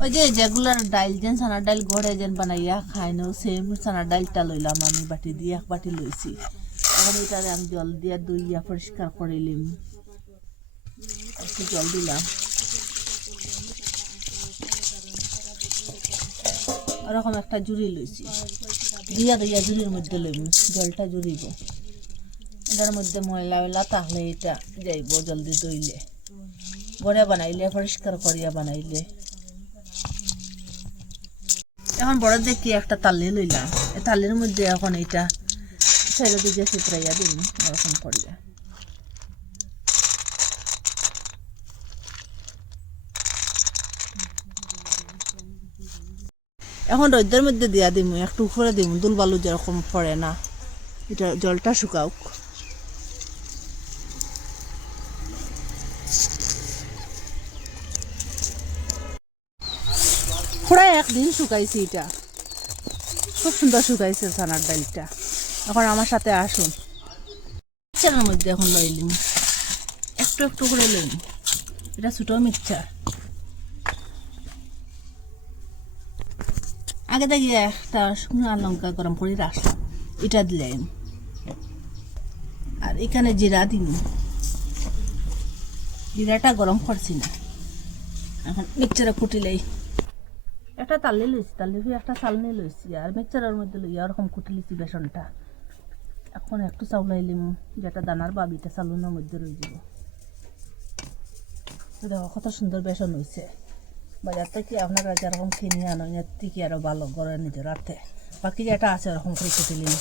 ওই যে যেগুলার ডাইল যেন চানার ডাইল গড়ে যেন বানাইয়া খাই নো সেম চানার ডাইলটা লইলাম আমি বাটি দিয়ে এক বাটি লইছি। এখন এটারে আমি জল দিয়ে ধুইয়া পরিষ্কার করে নিলাম, একটু জল দিলাম, ওরকম একটা জুড়ি লইছি, দিয়া দিয়া জুড়ির মধ্যে লইম, জলটা জুড়িব। এটার মধ্যে ময়লা ওয়লা তাহলে এটা যাইব জলদি ধুইলে, গড়ে বানাইলে পরিষ্কার করিয়া বানাইলে। এখন বড় দেখি একটা তালি লইলাম, এই তালির মধ্যে এখন এটা সাইডে দিকে চিত্রাইয়া দিন ওরকম করিয়া। এখন রোদের মধ্যে দিয়া দিম, একটু উপরে দিম, দুল বালু যেরকম পড়ে না, এটা জলটা শুকাওক। পুরা একদিন শুকাইছি, এটা খুব সুন্দর শুকাইছে চানার ডালটা। এখন আমার সাথে আসুন, মিক্সারের মধ্যে এখন লইলিম, একটু একটু করে লইম, এটা ছোট মিক্সার। আগে থেকে একটা শুকনো লঙ্কা গরম করে রাখলাম, এটা দিলাম, আর এখানে জিরা দিন, জিরাটা গরম করছি না। এখন মিক্সারে কুটিলেই একটা তালি লইছি, তালি একটা চালনি লইছি, আর মিক্সারের মধ্যে লইয়া ওরকম কুটি লিছি বেসনটা। এখন একটু চাউলাইলিম, যেটা দানার বাবিটা চালুনের মধ্যে রয়ে যাব। দেখো কত সুন্দর বেসন হয়েছে, বাজার থেকে আপনারা যেরকম কিনে আনো এর থেকে আরো ভালো করে নিজের হাতে। বাকি যেটা আছে ওরকম করে কুটিলিম।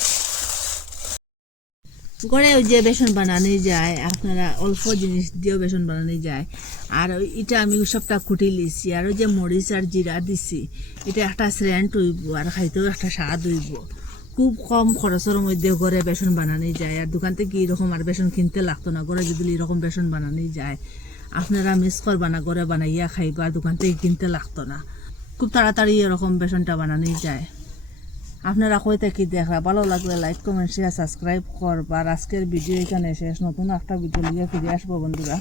গড়ে ওই যে বেসন বানানো যায়, আপনারা অল্প জিনিস দিয়েও বেসন বানানো যায়। আর এটা আমি সবটা কুটি লিছি, আর ওই যে মরিচ আর জিরা দিছি, এটা একটা স্রেন্ট হইব আর খাইতেও একটা স্বাদ হইব। খুব কম খরচের মধ্যে ঘরে বেসন বানানো যায়, আর দোকান থেকে এরকম আর বেসন কিনতে লাগতো না। ঘরে যদি এরকম বেসন বানানো যায়, আপনারা মিস করবা না, ঘরে বানাইয়া খাইবা, দোকান থেকে কিনতে লাগতো না। খুব তাড়াতাড়ি এরকম বেসনটা বানানো যায়। আপনারা কই থেকে দেখরা, ভালো লাগলে লাইক কমেন্ট শেয়ার সাবস্ক্রাইব করবা। আর আজকের ভিডিও এখানে শেষ, নতুন একটা ভিডিও নিয়ে ফিরে আসবো বন্ধুরা।